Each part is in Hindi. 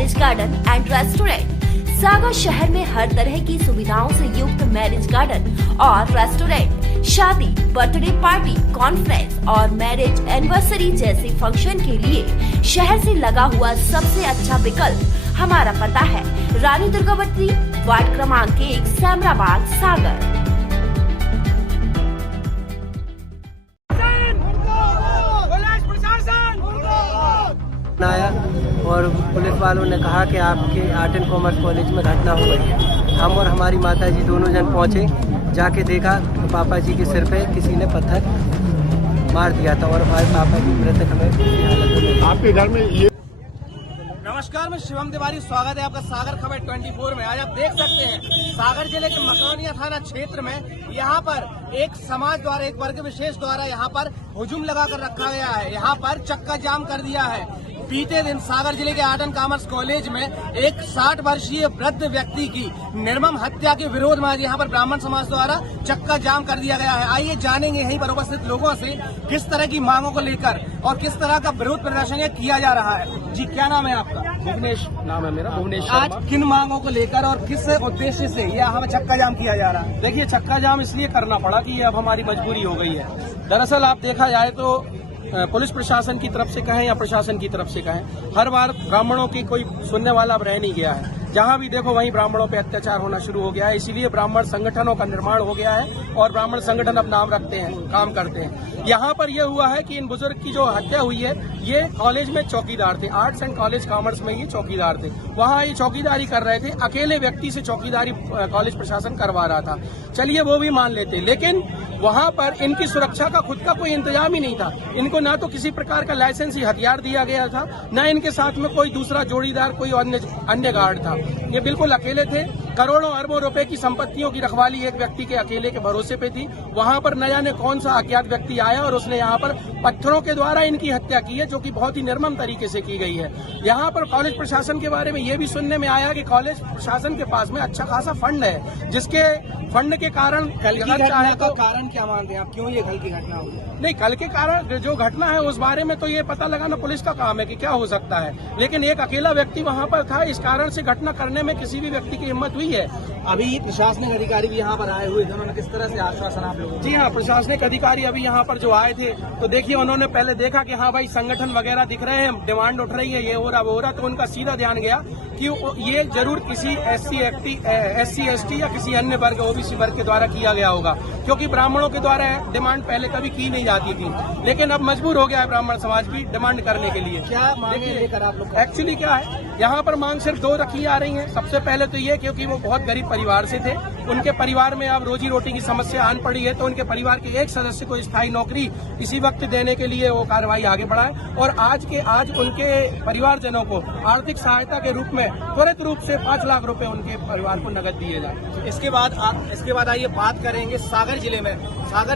Marriage garden and restaurant. Sagar शहर में हर तरह की सुविधाओं से युक्त मैरिज गार्डन और रेस्टोरेंट शादी, बर्थडे पार्टी, कॉन्फ्रेंस और मैरिज एनिवर्सरी जैसे फंक्शन के लिए शहर से लगा हुआ सबसे अच्छा विकल्प। हमारा पता है रानी दुर्गावती, वार्ड क्रमांक 1, सैमराबाद, सागर। आया और पुलिस वालों ने कहा कि आपके आर्ट एंड कॉमर्स कॉलेज में घटना हो गई है। हम और हमारी माता जी दोनों जन पहुंचे, जाके देखा तो पापा जी के सिर पे किसी ने पत्थर मार दिया था और हमारे पापा जी मृतक में आपके घर में ये। नमस्कार, मैं शिवम तिवारी, स्वागत है आपका सागर खबर 24 में। आज आप देख सकते हैं सागर जिले के मकवानिया थाना क्षेत्र में यहाँ पर एक समाज द्वारा, एक वर्ग विशेष द्वारा यहाँ पर हुजूम लगाकर रखा गया है। यहाँ पर चक्का जाम कर दिया है। बीते दिन सागर जिले के आर्ट एंड कॉमर्स कॉलेज में एक 60 वर्षीय वृद्ध व्यक्ति की निर्मम हत्या के विरोध में आज यहाँ पर ब्राह्मण समाज द्वारा चक्का जाम कर दिया गया है। आइए जानेंगे यहीं पर उपस्थित लोगों से किस तरह की मांगों को लेकर और किस तरह का विरोध प्रदर्शन किया जा रहा है। जी, क्या नाम है आपका? भुवनेश नाम है मेरा, भुवनेश। आज किन मांगों को लेकर और किस उद्देश्य से यह हमें चक्का जाम किया जा रहा है? देखिए, चक्का जाम इसलिए करना पड़ा कि ये अब हमारी मजबूरी हो गई है। दरअसल आप देखा जाए तो पुलिस प्रशासन की तरफ से कहें या प्रशासन की तरफ से कहें, हर बार ब्राह्मणों की कोई सुनने वाला अब रह नहीं गया है। जहां भी देखो वहीं ब्राह्मणों पे अत्याचार होना शुरू हो गया है। इसीलिए ब्राह्मण संगठनों का निर्माण हो गया है और ब्राह्मण संगठन अब नाम रखते हैं, काम करते हैं। यहाँ पर यह हुआ है कि इन बुजुर्ग की जो हत्या हुई है, ये कॉलेज में चौकीदार थे, आर्ट्स एंड कॉलेज कॉमर्स में ये चौकीदार थे। वहाँ ये चौकीदारी कर रहे थे, अकेले व्यक्ति से चौकीदारी कॉलेज प्रशासन करवा रहा था। चलिए वो भी मान लेते, लेकिन वहाँ पर इनकी सुरक्षा का खुद का कोई इंतजाम ही नहीं था। इनको ना तो किसी प्रकार का लाइसेंसी हथियार दिया गया था, न इनके साथ में कोई दूसरा जोड़ीदार, कोई अन्य गार्ड था। ये बिल्कुल अकेले थे। करोड़ों अरबों रुपए की संपत्तियों की रखवाली एक व्यक्ति के अकेले के भरोसे पे थी। वहां पर न जाने कौन सा अज्ञात व्यक्ति आया और उसने यहाँ पर पत्थरों के द्वारा इनकी हत्या की है, जो कि बहुत ही निर्मम तरीके से की गई है। यहाँ पर कॉलेज प्रशासन के बारे में ये भी सुनने में आया कि कॉलेज प्रशासन के पास में अच्छा खासा फंड है, जिसके फंड के कारण कारण क्या मानते हैं आप? क्यों ये कल की घटना हुई? नहीं, कल के कारण जो घटना है उस बारे में तो ये पता लगाना पुलिस का काम है कि क्या हो सकता है, लेकिन एक अकेला व्यक्ति वहाँ पर था, इस कारण से घटना करने में किसी भी व्यक्ति की हिम्मत हुई है। अभी प्रशासनिक अधिकारी भी यहाँ पर आए हुए थे, उन्होंने किस तरह से आश्वासन आप लोगों? जी हाँ, प्रशासनिक अधिकारी अभी यहाँ पर जो आए थे तो देखिए उन्होंने पहले देखा कि हाँ भाई संगठन वगैरह दिख रहे हैं, डिमांड उठ रही है, ये हो रहा वो हो रहा, तो उनका सीधा ध्यान गया कि ये जरूर किसी SC ST या किसी अन्य वर्ग, OBC वर्ग के द्वारा किया गया होगा, क्योंकि ब्राह्मणों के द्वारा डिमांड पहले कभी की नहीं जाती थी। लेकिन अब मजबूर हो गया है ब्राह्मण समाज भी डिमांड करने के लिए। क्या मांगे लेकर आप लोग? एक्चुअली क्या है, यहाँ पर मांग सिर्फ 2 रखी आ रही है। सबसे पहले तो ये, क्योंकि वो बहुत गरीब परिवार से थे, उनके परिवार में अब रोजी रोटी की समस्या आन पड़ी है, तो उनके परिवार के एक सदस्य को स्थायी नौकरी इसी वक्त देने के लिए वो कार्रवाई आगे बढ़ाए और आज उनके परिवारजनों को आर्थिक सहायता के रूप में त्वरित रूप से 5 लाख रुपए उनके परिवार को नकद दिए जाए। इसके बाद आइए बात करेंगे सागर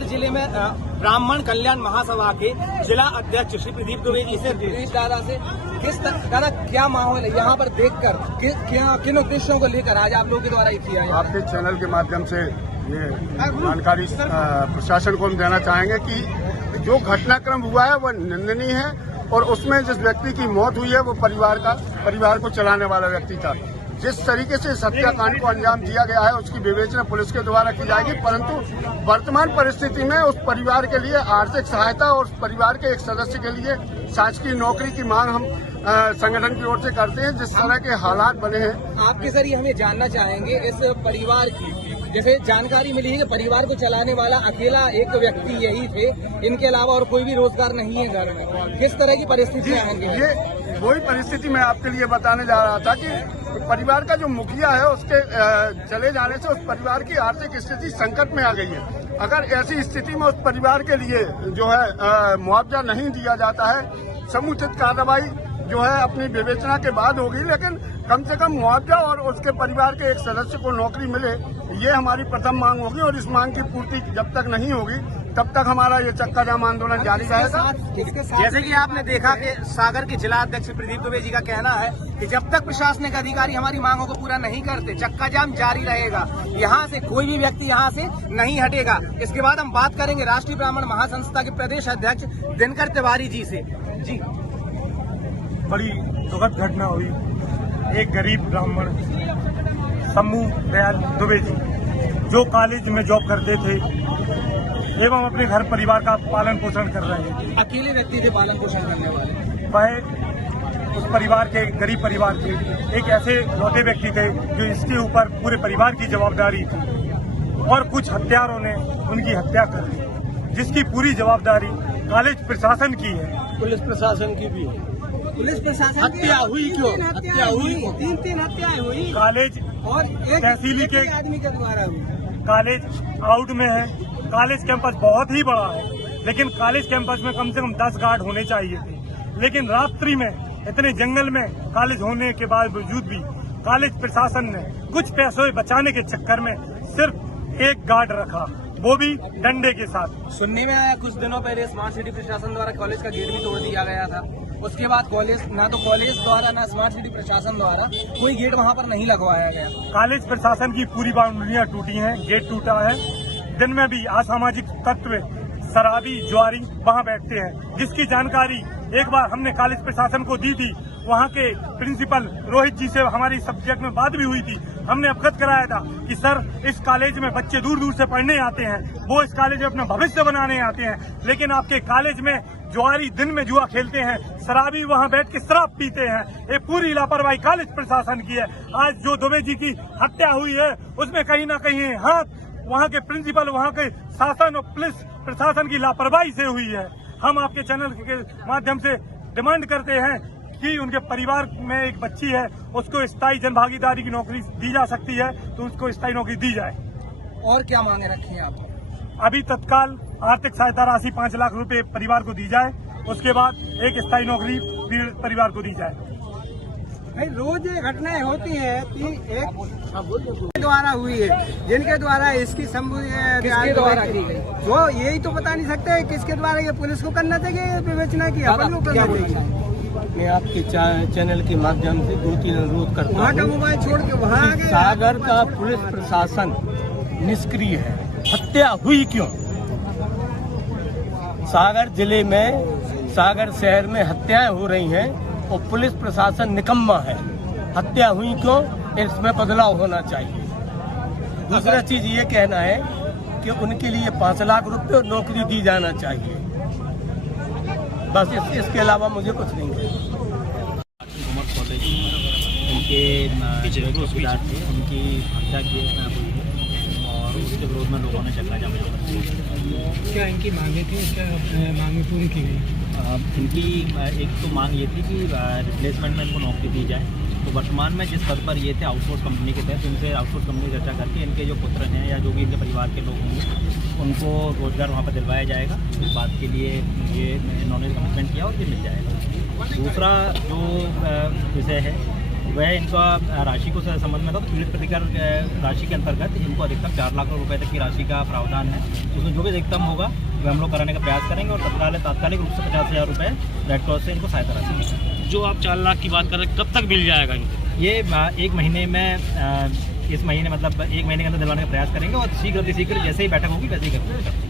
जिले में ब्राह्मण कल्याण महासभा के जिला अध्यक्ष श्री प्रदीप दुबे जी से, प्रदीप दादा से, किस दादा क्या माहौल है यहाँ पर देखकर, किन उद्देश्यों को लेकर आज आप लोगों के द्वारा किया है? आपके चैनल के माध्यम से ये जानकारी प्रशासन को हम देना चाहेंगे कि जो घटनाक्रम हुआ है वह निंदनीय है और उसमें जिस व्यक्ति की मौत हुई है वो परिवार को चलाने वाला व्यक्ति था। जिस तरीके से हत्याकांड को अंजाम दिया गया है उसकी विवेचना पुलिस के द्वारा की जाएगी, परंतु वर्तमान परिस्थिति में उस परिवार के लिए आर्थिक सहायता और उस परिवार के एक सदस्य के लिए शासकीय नौकरी की मांग हम संगठन की ओर से करते हैं। जिस तरह के हालात बने हैं, आपके जरिए हमें जानना चाहेंगे इस परिवार की, जैसे जानकारी मिली है कि परिवार को चलाने वाला अकेला एक व्यक्ति यही थे, इनके अलावा और कोई भी रोजगार नहीं है घर में, किस तरह की परिस्थितियां हैं? ये वही परिस्थिति मैं आपके लिए बताने जा रहा था कि परिवार का जो मुखिया है उसके चले जाने से उस परिवार की आर्थिक स्थिति संकट में आ गई है। अगर ऐसी स्थिति में उस परिवार के लिए जो है मुआवजा नहीं दिया जाता है, समुचित कार्रवाई जो है अपनी विवेचना के बाद होगी, लेकिन कम से कम मुआवजा और उसके परिवार के एक सदस्य को नौकरी मिले, ये हमारी प्रथम मांग होगी और इस मांग की पूर्ति जब तक नहीं होगी तब तक हमारा ये चक्का जाम आंदोलन जारी रहेगा। जैसे कि आपने देखा कि सागर के जिला अध्यक्ष प्रदीप दुबे जी का कहना है कि जब तक प्रशासनिक अधिकारी हमारी मांगों को पूरा नहीं करते चक्का जाम जारी रहेगा, यहाँ से कोई भी व्यक्ति यहाँ से नहीं हटेगा। इसके बाद हम बात करेंगे राष्ट्रीय ब्राह्मण महासंस्था के प्रदेश अध्यक्ष दिनकर तिवारी जी से। जी, बड़ी दुखद घटना हुई एक गरीब ब्राह्मण शम्भू दयाल दुबे जी, जो कॉलेज में जॉब करते थे एवं अपने घर परिवार का पालन पोषण कर रहे हैं। अकेले व्यक्ति थे पालन पोषण करने वाले। वह उस परिवार के, गरीब परिवार के एक ऐसे लौटे व्यक्ति थे जो इसके ऊपर पूरे परिवार की जवाबदारी थी और कुछ हत्यारों ने उनकी हत्या कर दी, जिसकी पूरी जवाबदारी कॉलेज प्रशासन की है, पुलिस प्रशासन की भी है। पुलिस प्रशासन हत्या हुई क्यों? हत्या हुई क्यों? 3 हत्याएं हुई कॉलेज और एक तहसीली के आदमी के द्वारा हुई। कॉलेज आउट में है, कॉलेज कैंपस बहुत ही बड़ा है, लेकिन कॉलेज कैंपस में कम से कम 10 गार्ड होने चाहिए थे, लेकिन रात्रि में इतने जंगल में कॉलेज होने के बावजूद भी कॉलेज प्रशासन ने कुछ पैसों बचाने के चक्कर में सिर्फ एक गार्ड रखा, वो भी डंडे के साथ। सुनने में आया कुछ दिनों पहले स्मार्ट सिटी प्रशासन द्वारा कॉलेज का गेट भी तोड़ दिया गया था। उसके बाद कॉलेज ना तो कॉलेज द्वारा ना स्मार्ट सिटी प्रशासन द्वारा कोई गेट वहां पर नहीं लगवाया गया। कॉलेज प्रशासन की पूरी बाउंड्रियां टूटी हैं, गेट टूटा है। दिन में भी असामाजिक तत्व शराबी जुआरी वहां बैठते हैं, जिसकी जानकारी एक बार हमने कॉलेज प्रशासन को दी थी। वहां के प्रिंसिपल रोहित जी से हमारी सब्जेक्ट में बात भी हुई थी। हमने अवगत कराया था कि सर, इस कॉलेज में बच्चे दूर दूर से पढ़ने आते हैं, वो इस कॉलेज में अपना भविष्य बनाने आते हैं, लेकिन आपके कॉलेज में जुआरी दिन में जुआ खेलते हैं, शराबी वहां बैठ के शराब पीते हैं। ये पूरी लापरवाही कॉलेज प्रशासन की है। आज जो दुबे जी की हत्या हुई है उसमें कहीं ना कहीं हाथ वहां के प्रिंसिपल, वहां के शासन और पुलिस प्रशासन की लापरवाही से हुई है। हम आपके चैनल के माध्यम से डिमांड करते हैं कि उनके परिवार में एक बच्ची है, उसको स्थायी जनभागीदारी की नौकरी दी जा सकती है तो उसको स्थायी नौकरी दी जाए। और क्या मांगे रखी है आप? अभी तत्काल आर्थिक सहायता राशि 5 लाख रुपए परिवार को दी जाए, उसके बाद एक स्थायी नौकरी परिवार को दी जाए। भाई रोज ये घटनाएं होती है कि एक द्वारा हुई है, जिनके द्वारा इसकी किसके द्वारा की गई? वो यही तो बता नहीं सकते किसके द्वारा। ये पुलिस को करना चाहिए विवेचना की, अपन को करना चाहिए। मैं आपके चैनल के माध्यम से 2-3 अनुरोध करता वहाँ का हूँ। मोबाइल छोड़ के वहाँ आ गए। सागर का पुलिस प्रशासन निष्क्रिय है। हत्या हुई क्यों? सागर जिले में, सागर शहर में हत्याएं हो रही हैं और पुलिस प्रशासन निकम्मा है। हत्या हुई क्यों? इसमें बदलाव होना चाहिए। दूसरा चीज ये कहना है कि उनके लिए 5 लाख रुपए और नौकरी दी जाना चाहिए। बस इसके अलावा मुझे कुछ नहीं है। कॉमर्स कॉलेज उनके चौकीदार थे, उनकी हत्या हुई है और उसके विरोध में लोगों ने चक्का जाम किया। क्या इनकी मांगे थी, क्या मांगे पूरी की गई? इनकी एक तो मांग ये थी कि रिप्लेसमेंट में इनको नौकरी दी जाए। तो वर्तमान में जिस पद पर ये थे आउटसोर्स कंपनी के तहत, उनसे आउटसोर्स कंपनी चर्चा करके इनके जो पुत्र हैं या जो भी इनके परिवार के लोग होंगे उनको रोजगार वहाँ पर दिलवाया जाएगा। इस बात के लिए ये इन्होंने कमिटमेंट किया और ये मिल जाएगा। दूसरा जो विषय है वह इनका राशि को संबंध में था। तो पीड़ित प्रतिकर राशि के अंतर्गत इनको अधिकतम 4 लाख रुपए तक की राशि का प्रावधान है। उसमें जो भी अधिकतम होगा वह हम लोग कराने का प्रयास करेंगे और तात्कालिक रूप से 50,000 रुपये रेड क्रॉस से इनको सहायता राशि मिलेगी। जो आप 4 लाख की बात कर रहे हैं, कब तक मिल जाएगा इनको? ये 1 महीने में, इस महीने मतलब 1 महीने के अंदर दिलवाने का प्रयास करेंगे और शीघ्र जैसे ही बैठक होगी वैसे ही करेंगे।